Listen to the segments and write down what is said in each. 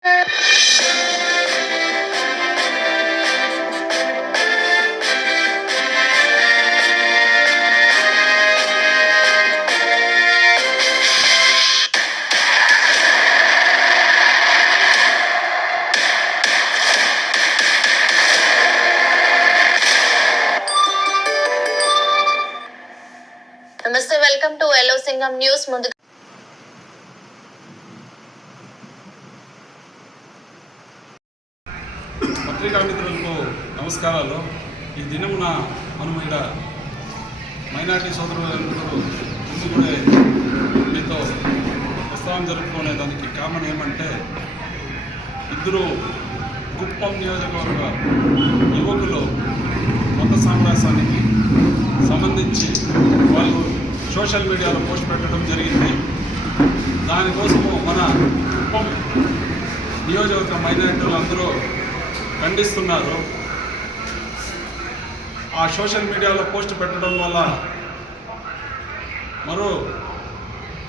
నమస్తే, welcome to yellow Singam news. ముందు పత్రికా మిత్రులకు నమస్కారాలు. ఈ దినమున మనం ఇక్కడ మైనార్టీ సోదరులందరూ కూడా మీతో ప్రస్తావన జరుపుకునే దానికి కారణం ఏమంటే, ఇద్దరు కుప్పం నియోజకవర్గ యువకులు మత సామ్రాజ్యానికి సంబంధించి వాళ్ళు సోషల్ మీడియాలో పోస్ట్ పెట్టడం జరిగింది. దానికోసము మన కుప్పం నియోజకవర్గ మైనారిటీలు అందరూ ఖండిస్తున్నారు. ఆ సోషల్ మీడియాలో పోస్ట్ పెట్టడం వల్ల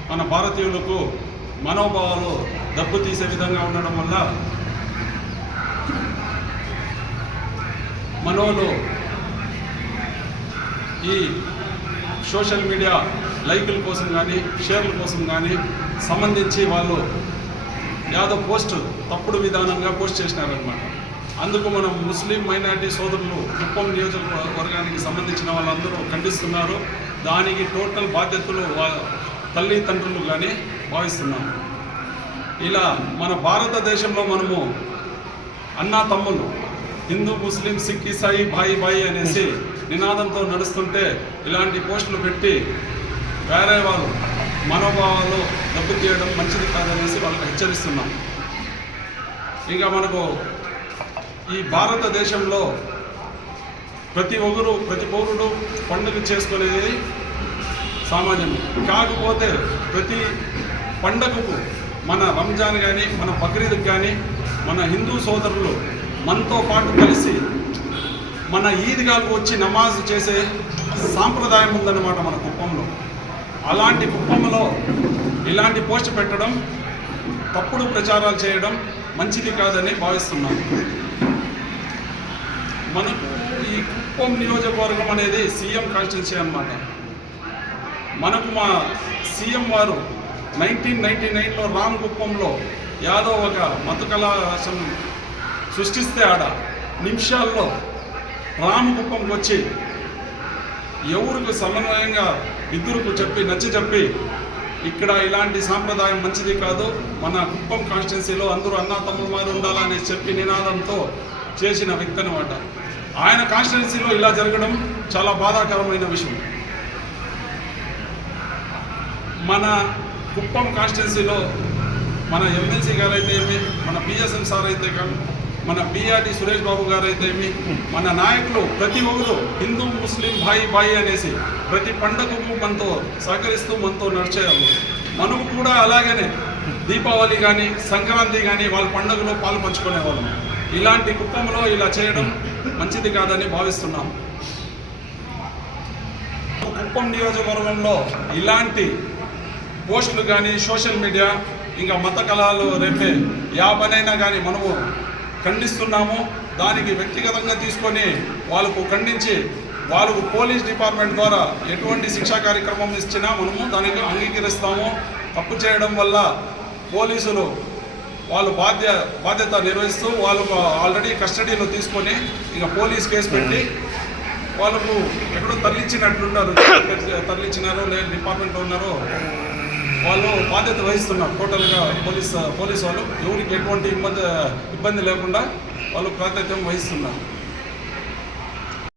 మన భారతీయులకు మనోభావాలు దెబ్బతీసే విధంగా ఉండడం వల్ల మనోలు ఈ సోషల్ మీడియా లైకుల కోసం కానీ షేర్ల కోసం కానీ సంబంధించి వాళ్ళు యాదో పోస్ట్ తప్పుడు విధానంగా పోస్ట్ చేసినారనమాట. అందుకు మనం ముస్లిం మైనారిటీ సోదరులు కుప్పం నియోజకవర్గానికి సంబంధించిన వాళ్ళందరూ ఖండిస్తున్నారు. దానికి టోటల్ బాధ్యతలు తల్లిదండ్రులు కానీ భావిస్తున్నాము. ఇలా మన భారతదేశంలో మనము అన్నా తమ్ముళ్ళు హిందూ ముస్లిం సిక్ ఇసాయి భాయి భాయి అనేసి నినాదంతో నడుస్తుంటే ఇలాంటి పోస్టులు పెట్టి వేరే వాళ్ళు మనోభావాలు దెబ్బతీయడం మంచిది కాదనేసి వాళ్ళకి హెచ్చరిస్తున్నాం. ఇంకా మనకు ఈ భారతదేశంలో ప్రతి పౌరుడు పండుగ చేసుకునేది సామాన్యం. కాకపోతే ప్రతి పండుగకు మన రంజాన్ కానీ మన బక్రీద్కి కానీ మన హిందూ సోదరులు మనతో పాటు కలిసి మన ఈద్గాలకు వచ్చి నమాజ్ చేసే సాంప్రదాయం ఉందన్నమాట మన కుప్పంలో. అలాంటి కుప్పంలో ఇలాంటి పోస్ట్ పెట్టడం, తప్పుడు ప్రచారాలు చేయడం మంచిది కాదని భావిస్తున్నాను. మనకు ఈ కుప్పం నియోజకవర్గం అనేది సీఎం కాన్స్టిట్యున్సీ అన్నమాట. మనకు మా సీఎం వారు 1999లో రామ్ కుప్పంలో యాదో ఒక మత కళాశాల సృష్టిస్తే ఆడ నిమిషాల్లో రామకుప్పంకి వచ్చి ఎవరికి సమన్వయంగా ఇద్దరుకు నచ్చ చెప్పి ఇక్కడ ఇలాంటి సాంప్రదాయం మంచిది కాదు, మన కుప్పం కాన్స్టిట్యున్సీలో అందరూ అన్నా తమ్ముమారు ఉండాలని చెప్పి నినాదంతో చేసిన వ్యక్తి అనమాట. ఆయన కాన్స్టిట్యున్సీలో ఇలా జరగడం చాలా బాధాకరమైన విషయం. మన కుప్పం కాన్స్టిట్యున్సీలో మన ఎమ్మెల్సీ గారు అయితే ఏమి, మన పిఎస్ఎం సార్ అయితే కానీ, మన పిఆర్టీ సురేష్ బాబు గారు అయితే ఏమి, మన నాయకులు ప్రతి ఒక్కరు హిందూ ముస్లిం భాయి భాయి అనేసి ప్రతి పండుగకు మనతో సహకరిస్తూ మనతో నడిచేయాలి. మనకు కూడా అలాగనే దీపావళి కానీ సంక్రాంతి కానీ వాళ్ళ పండుగలో పాలు పంచుకునేవాళ్ళం. ఇలాంటి కుప్పంలో ఇలా చేయడం మంచిది కాదని భావిస్తున్నాం. కుప్పం నియోజకవర్గంలో ఇలాంటి పోస్టులు కానీ సోషల్ మీడియా ఇంకా మత కళాలు రేపే పనైనా కానీ మనము ఖండిస్తున్నాము. దానికి వ్యక్తిగతంగా తీసుకొని వాళ్ళకు ఖండించి వాళ్ళకు పోలీస్ డిపార్ట్మెంట్ ద్వారా ఎటువంటి శిక్షా కార్యక్రమం ఇచ్చినా మనము దానికి అంగీకరిస్తాము. తప్పు చేయడం వల్ల పోలీసులు వాళ్ళు బాధ్యత నిర్వహిస్తూ వాళ్ళకు ఆల్రెడీ కస్టడీలో తీసుకొని ఇక పోలీస్ కేసు పెట్టి వాళ్ళకు ఎక్కడో తరలించినట్లున్నారు, తరలించినారో లేదా డిపార్ట్మెంట్లో ఉన్నారో వాళ్ళు బాధ్యత వహిస్తున్నారు. టోటల్గా పోలీస్ వాళ్ళు ఎవరికి ఎటువంటి ఇబ్బంది లేకుండా వాళ్ళు ప్రాతినిధ్యం వహిస్తున్నారు.